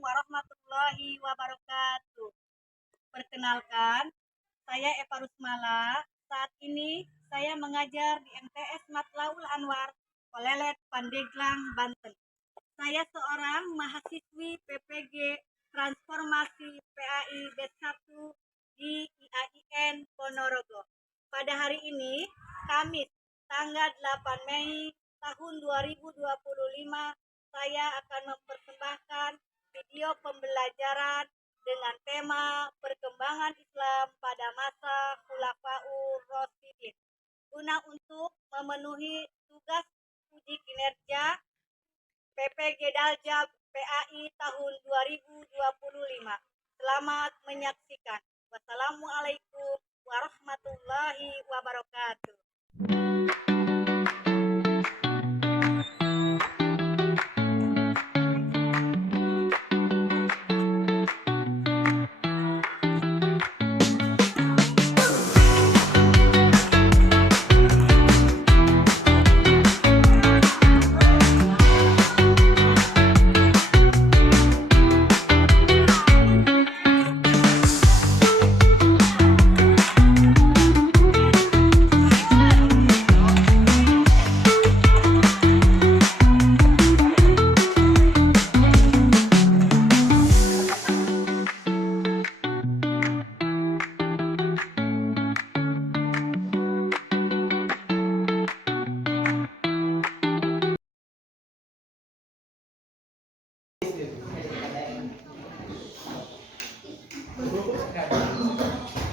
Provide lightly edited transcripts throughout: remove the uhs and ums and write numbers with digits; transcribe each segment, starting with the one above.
warahmatullahi wabarakatuh. Perkenalkan, saya Eva Rusmala. Saat ini saya mengajar di MTS Matlaul Anwar, Kolelet, Pandeglang, Banten. Saya seorang mahasiswi PPG Transformasi PAI Batch 1 di IAIN Ponorogo. Pada hari ini, Kamis, tanggal 8 Mei tahun 2025, saya akan mempersembahkan video pembelajaran dengan tema perkembangan Islam pada masa Khulafaur Rasyidin guna untuk memenuhi tugas uji kinerja PPG Daljab PAI tahun 2025. Selamat menyaksikan. Wassalamualaikum warahmatullahi wabarakatuh.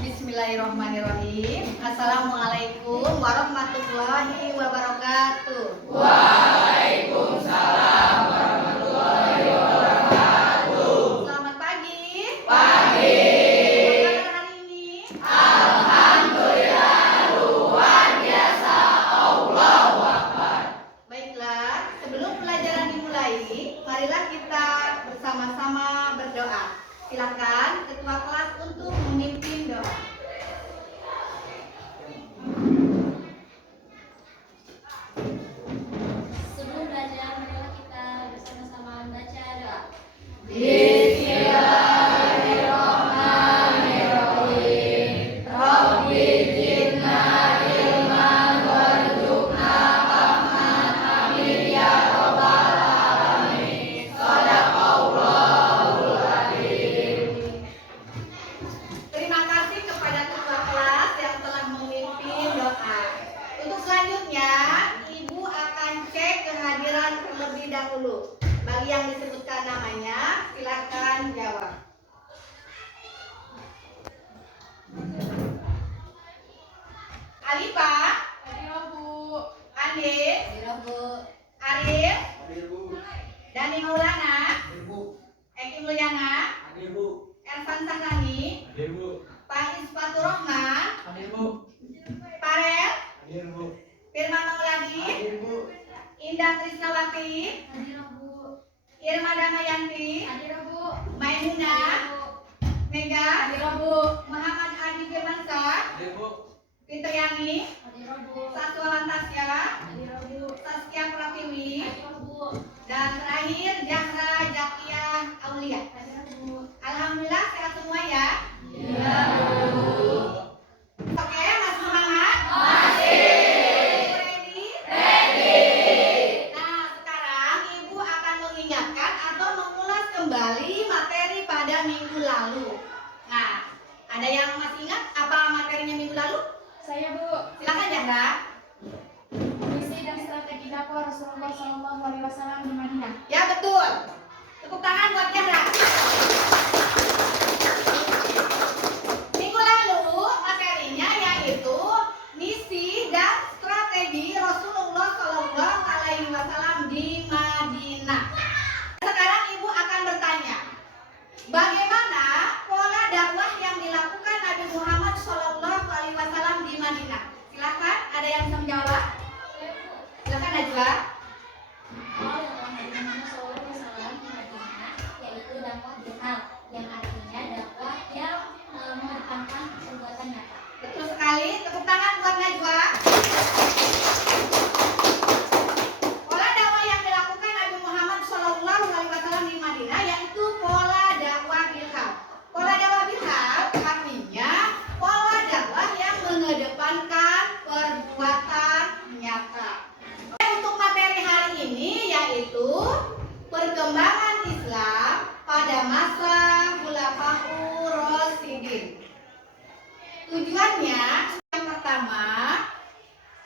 Bismillahirrahmanirrahim. Assalamualaikum warahmatullahi wabarakatuh. Waalaikumsalam warahmatullahi wabarakatuh. Selamat pagi. Pagi. Bagaimana hari ini? Alhamdulillah luar biasa. Allahu Akbar. Baiklah, sebelum pelajaran dimulai, marilah kita bersama-sama berdoa. Silakan ketua kelas untuk memimpin doa. Sebelum belajar, marilah kita bersama-sama membaca doa. Bismillahirrahmanirrahim. Rabbi zidna ilman warzuqna fahman. Amin ya rabbal alamin. Shadaqallahul adzim. Terima kasih kepada ketua kelas yang telah memimpin doa. Untuk selanjutnya, Ibu akan cek kehadiran terlebih dahulu. Bagi yang disebutkan namanya, silakan jawab. Alifah, Andis, Arif, Dani Maulana, Eki Mulyana, Ervan Sahrani, Pak Isfatur Rahman, Parel, Firman Mauladi, Indah Trisnawati, Irma Damayanti, Maimunah, Mega, Muhammad Adi Firmansyah, Fitriani, Satwa Lantasya, Saskia Pratiwi, dan terakhir Zahra Zakia Aulia. Alhamdulillah sehat semua ya. Oke, masih semangat? Ready? Nah, sekarang Ibu akan mengingatkan atau mengulas kembali materi pada minggu lalu. Nah, ada yang masih ingat apa materinya minggu lalu? Saya Bu, Silakan Zahra. misi dan strategi dakwah Rasulullah SAW di Madinah. Ya, betul. Tepuk tangan buat Zahra. Minggu lalu materinya yaitu misi dan strategi Rasulullah SAW di Madinah. Sekarang Ibu akan bertanya, bagaimana pola dakwah yang dilakukan Nabi Muhammad SAW di Madinah? Silakan, ada yang bisa menjawab? Silakan Najwa. Awal dakwah Nabi Muhammad SAW di Madinah, yaitu dakwah Selanjutnya, yang pertama,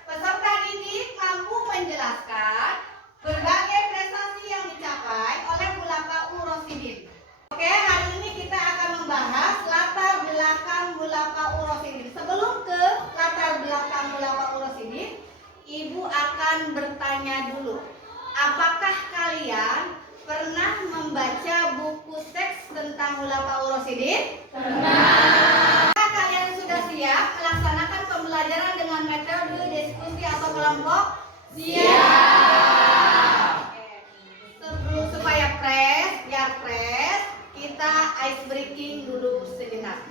peserta didik mampu menjelaskan berbagai prestasi yang dicapai oleh Khulafaur Rasyidin. Oke, hari ini kita akan membahas latar belakang Khulafaur Rasyidin. Sebelum ke latar belakang Khulafaur Rasyidin, Ibu akan bertanya dulu, apakah kalian pernah membaca buku teks tentang Khulafaur Rasyidin? Pernah. Kalian sudah siap melaksanakan pembelajaran dengan metode diskusi atau kelompok? Siap. Sebelum supaya biar fresh, kita ice breaking dulu sejenak.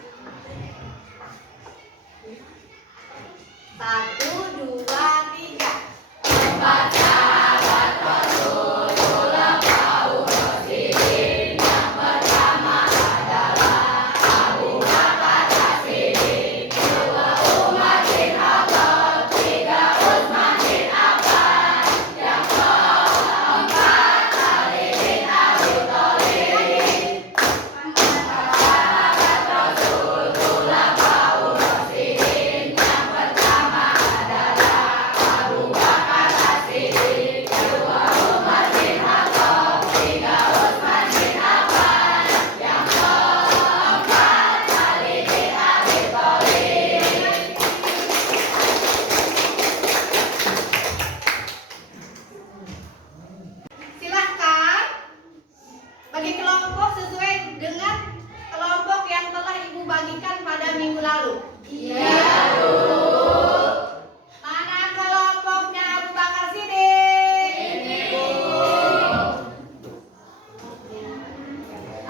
1, 2, 3. Empat sahabat Rasul Khulafaur Rasyidin. Yang pertama adalah Abu Bakar As-Siddiq, kedua Umar bin Khattab, tiga Utsman bin Affan, yang keempat Ali bin Abi Thalib. Empat sahabat Rasul Khulafaur Rasyidin. Yang pertama adalah Abu Bakar As-Siddiq, kedua Umar bin Khattab, tiga Utsman bin Affan, yang keempat Ali bin Abi Thalib. Silahkan bagi kelompok sesuai dengan kelompok yang telah Ibu bagikan pada minggu lalu. Iya, Bu. Mana kelompoknya Abu Bakar Siddiq? Ini, Bu.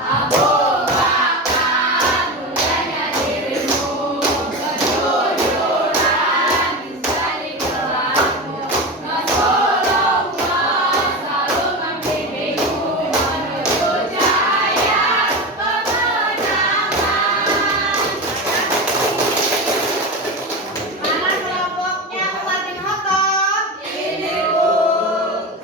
Abu Bakar, mulianya dirimu, kejujuran bisa dikelammu. Rasulullah selalu membimbingmu menuju cahaya kemenangan. Mana kelompoknya Umar bin Khattab? Ini, Bu.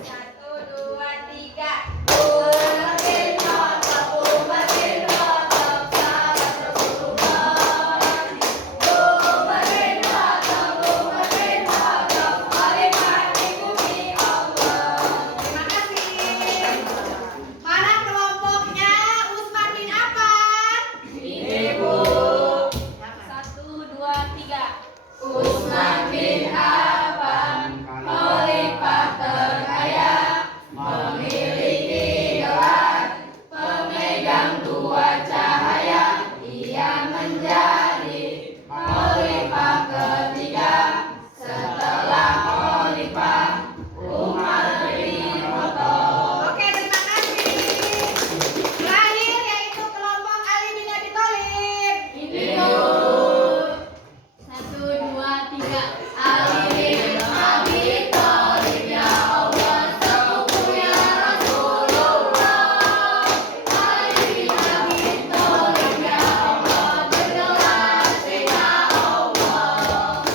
1, 2, 3. Umar bin Khattab, Umar bin Khattab, sahabat Rasulullah. Umar bin Khattab, Umar bin Khattab, khalifah di bumi Allah. Terima kasih. Mana kelompoknya Utsman bin Affan? Ini, Bu. 1, 2, 3. Utsman bin Affan, khalifah terkaya, memiliki gelar pemegang dua cahaya. Ia menjadi khalifah ketiga setelah khalifah Umar bin Khattab. Oke, terima kasih. Terakhir yaitu kelompok Ali bin Abi Thalib. Ini, Bu. 1, 2, 3. Ali bin Abi Thalib, ya Allah, sepupunya Rasulullah. Ali bin Abi Thalib, ya Allah, bergelar Sayyidina Allah.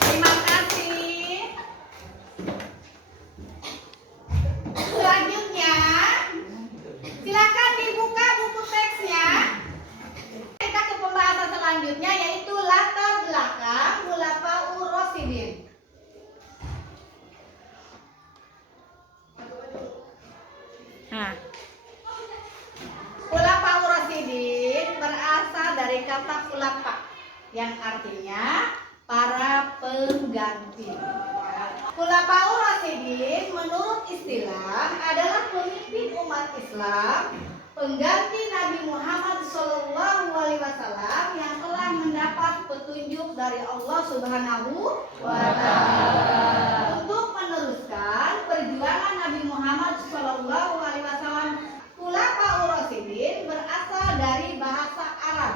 Terima kasih. Selanjutnya, silakan dibuka buku teksnya. Kita ke pembahasan selanjutnya yaitu latar belakang Khulafaur Rasyidin. Khulafaur Rasyidin berasal dari kata khulafa yang artinya para pengganti. Khulafaur Rasyidin menurut istilah adalah pemimpin umat Islam, pengganti Nabi Muhammad SAW yang telah mendapat petunjuk dari Allah Subhanahu wa Ta'ala untuk meneruskan perjuangan Nabi Muhammad SAW. Khulafaur Rasyidin berasal dari bahasa Arab.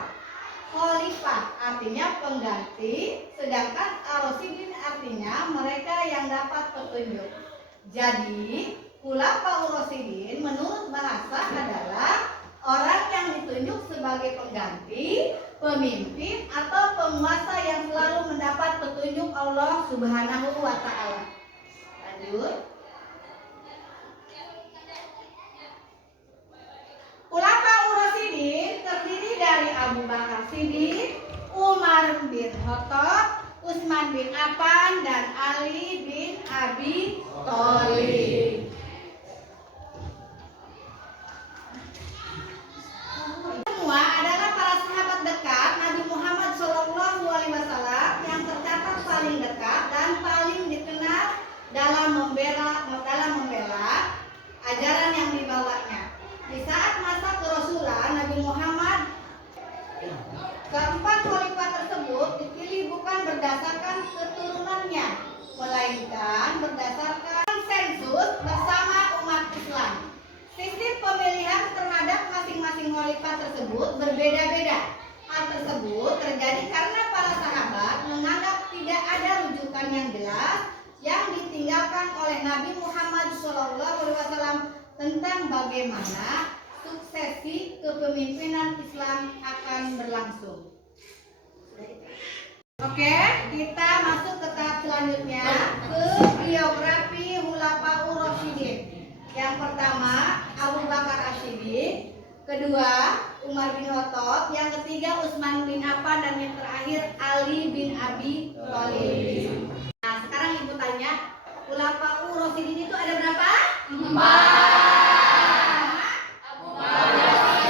Khalifah artinya pengganti, sedangkan Ar-Rasyidin artinya mereka yang dapat petunjuk. Jadi, Khulafaur Rasyidin menurut bahasa adalah orang yang ditunjuk sebagai pengganti, pemimpin atau penguasa yang selalu mendapat petunjuk Allah Subhanahu wa Ta'ala. Lanjut. Khulafaur Rasyidin terdiri dari Abu Bakar Siddiq, tentang bagaimana suksesi kepemimpinan Islam akan berlangsung. Oke, kita masuk ke tahap selanjutnya, ke biografi Khulafaur Rasyidin. Yang pertama Abu Bakar As-Siddiq, kedua Umar bin Khattab, yang ketiga Utsman bin Affan, dan yang terakhir Ali bin Abi Thalib. Nah, sekarang ibu tanya, Khulafaur Rasyidin itu ada berapa? 4. Abu Bakar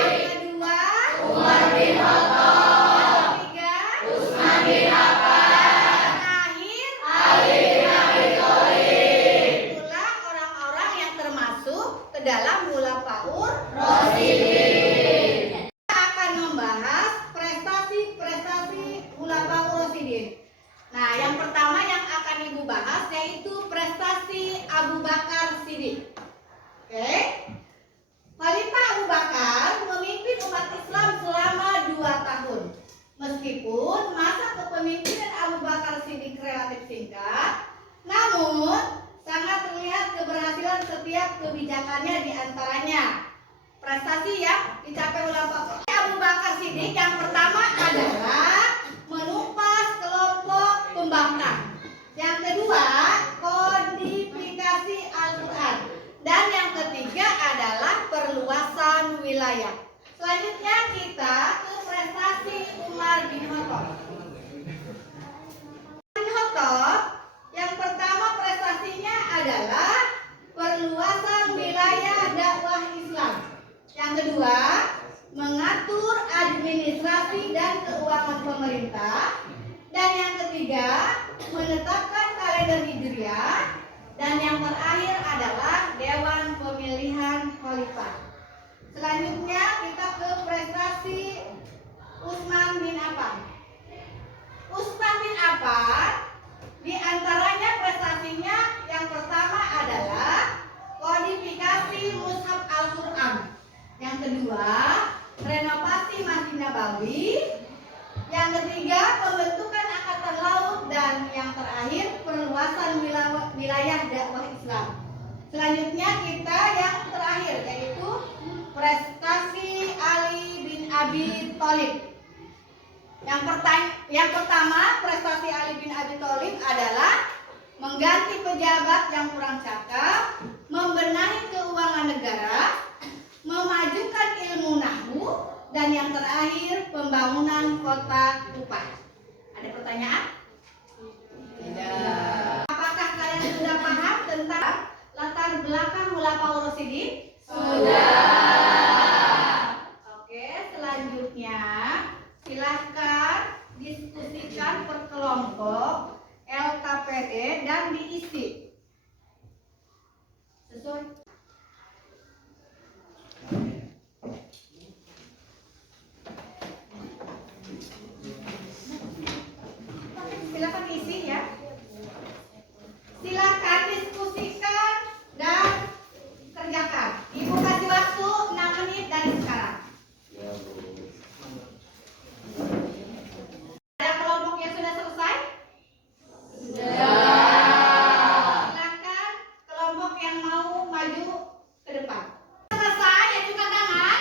Yang kedua Umar bin Khattab, yang ketiga Utsman bin Affan, yang terakhir Ali bin Abi Thalib. itulah orang-orang yang termasuk ke dalam Khulafaur. Rasyidin. Kita akan membahas prestasi-prestasi Khulafaur Rasyidin. Nah, yang pertama yang akan ibu bahas yaitu prestasi Abu Bakar Siddiq. Oke. Khalifah Abu Bakar memimpin umat Islam selama 2 tahun. Meskipun masa kepemimpinan Abu Bakar Siddiq relatif singkat, namun sangat terlihat keberhasilan setiap kebijakannya, di antaranya prestasi yang dicapai oleh Abu Bakar Siddiq. Yang pertama adalah menumpas kelompok pembangkang. Yang kedua, kodifikasi Al-Quran. Dan yang ketiga adalah perluasan wilayah. Selanjutnya kita ke prestasi Umar bin Khattab. Bin Khattab, yang pertama prestasinya adalah perluasan wilayah dakwah Islam. Yang kedua, mengatur administrasi dan keuangan pemerintah. Dan yang ketiga, menetapkan kalender Hijriah. Dan yang terakhir adalah Dewan Pemilihan Khalifah. Selanjutnya kita ke prestasi Utsman bin Affan. Utsman bin Affan, di antaranya prestasinya yang pertama adalah kodifikasi Mushaf Al-Quran. Yang kedua, renovasi Masjid Nabawi. Yang ketiga, pembentukan Angkatan Laut. Dan yang terakhir, perluasan wilayah dakwah Islam. Selanjutnya kita yang terakhir yaitu prestasi Ali bin Abi Thalib. Yang pertama prestasi Ali bin Abi Thalib adalah mengganti pejabat yang kurang cakap, membenahi keuangan negara, memajukan ilmu nahwu, dan yang terakhir pembangunan kota Kufah. Ada pertanyaan? Tidak. Apakah kalian sudah paham tentang latar belakang Khulafaur Rasyidin? Sudah. Oke, selanjutnya silahkan diskusikan per kelompok LKPD dan diisi sesuai. Silakan isi ya. Silakan diskusikan dan kerjakan. Ibu kasih waktu 6 menit dari sekarang. Ada kelompok yang sudah selesai? Silakan kelompok yang mau maju ke depan. Selesai ya, juga tangan.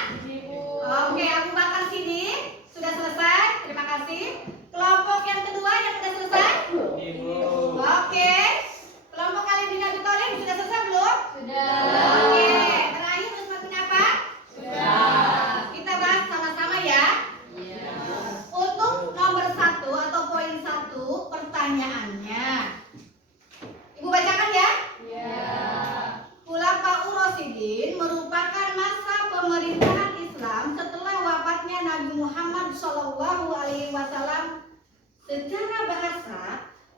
Oke, Abu Bakar Siddiq sudah selesai. Terima kasih. Kelompok yang kedua yang sudah selesai? Oke. Kelompok Ali bin Abi Thalib sudah selesai belum? Oke. Terakhir Utsman bin Affan? Kita bahas sama-sama ya. Untuk nomor 1 atau poin 1 pertanyaannya. Ibu bacakan ya. Khulafaur Rasyidin merupakan masa pemerintahan Islam setelah wafatnya Nabi Muhammad SAW. Secara bahasa,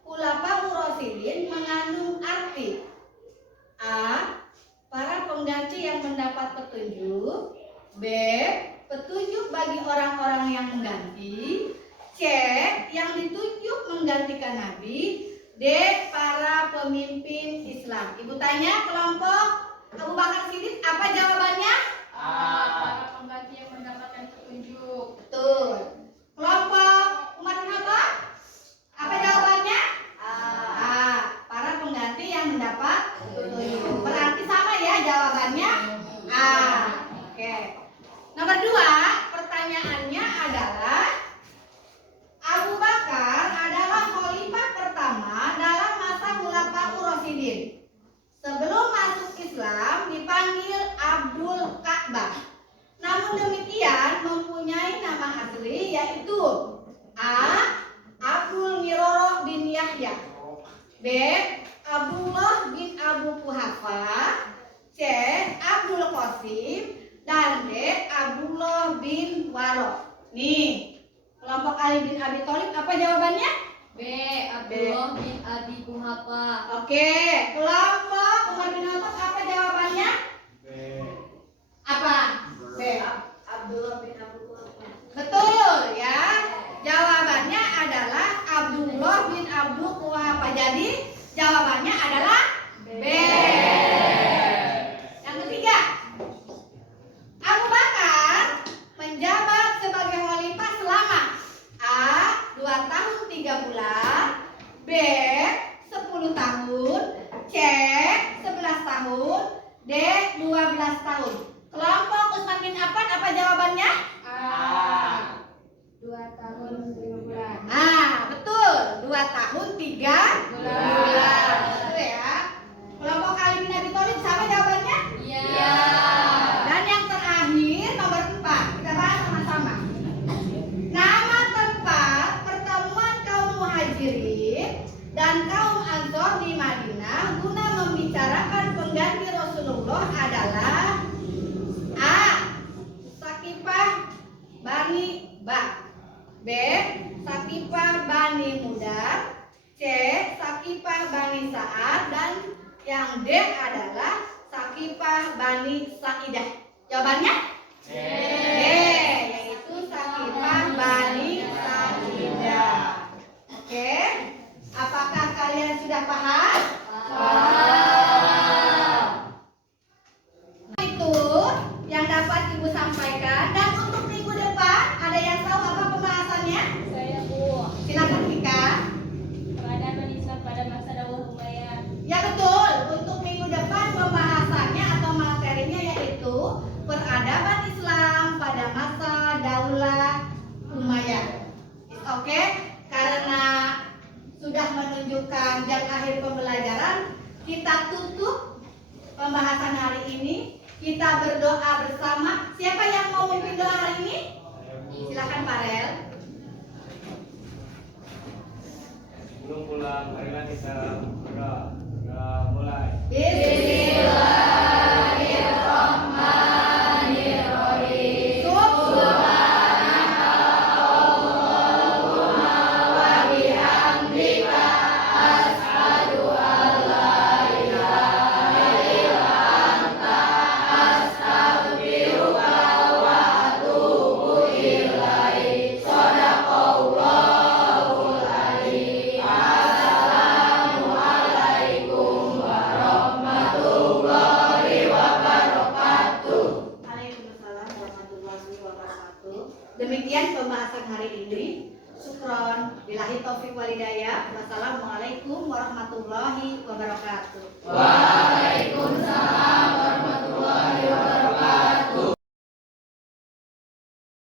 Khulafaur Rasyidin mengandung arti A. Para pengganti yang mendapat petunjuk. B. Petunjuk bagi orang-orang yang mengganti. C. Yang ditunjuk menggantikan Nabi. D. Para pemimpin Islam. Ibu tanya kelompok Abu Bakar Siddiq, apa jawabannya? Para pengganti yang mendapatkan petunjuk. Betul. Kelompok Umar bin Khattab, apa jawabannya? Para pengganti yang mendapat petunjuk. Berarti sama ya jawabannya. Islam dipanggil Abdul Ka'bah. Namun demikian mempunyai nama asli yaitu A. Abdul Miroro bin Yahya, B. Abdullah bin Abu Kuhafa, C. Abdul Qasim, dan D. Abdullah bin Waro. Nih, kelompok Ali bin Abi Thalib apa jawabannya? B. Abdullah bin Abi Kuhafa. Oke, kelompok Umar bin Khattab apa jawabannya? Apa? B. Abdullah bin Abu Kuhafa. Betul ya. Jawabannya adalah Abdullah bin Abu Kuhafa. Jadi jawabannya adalah B. Yang ketiga, Abu Bakar menjabat sebagai khalifah selama A. 2 tahun 3 bulan, B. 10 tahun, C. 11 tahun, D. 12 tahun. Kelompok Utsman bin Affan apa jawabannya? A. 2 tahun 5 bulan. Ah, betul. 2 tahun 3 bulan. Betul ya. Kelompok Ali bin Abi Thalib sama jawabannya? Iya. Dan yang terakhir nomor 4. Kita bahas sama-sama. Nama tempat pertemuan kaum Muhajirin dan kaum Ansor di Madinah guna membicarakan pengganti Rasulullah adalah A. Sakifah Bani Bak, B. Sakifah Bani Mudar, C. Sakifah Bani Sa'ad, dan yang D adalah Sakifah Bani Sa'idah. Jawabannya? D. Yaitu Sakifah Bani Sa'idah. Oke. Apakah kalian sudah paham? Itu yang dapat Ibu sampaikan. Dan untuk minggu depan ada yang tahu apa pembahasannya? Saya Bu. Silakan Vika. Peradaban Islam pada masa Daulah Umayyah. Ya betul. Untuk minggu depan pembahasannya atau materinya yaitu peradaban Islam pada masa Daulah Umayyah. Oke, karena sudah menunjukkan jam akhir pembelajaran, kita tutup pembahasan hari ini. Kita berdoa bersama. Siapa yang mau memimpin doa hari ini? Silakan Farel. Sebelum pulang, marilah kita berdoa. Mulai.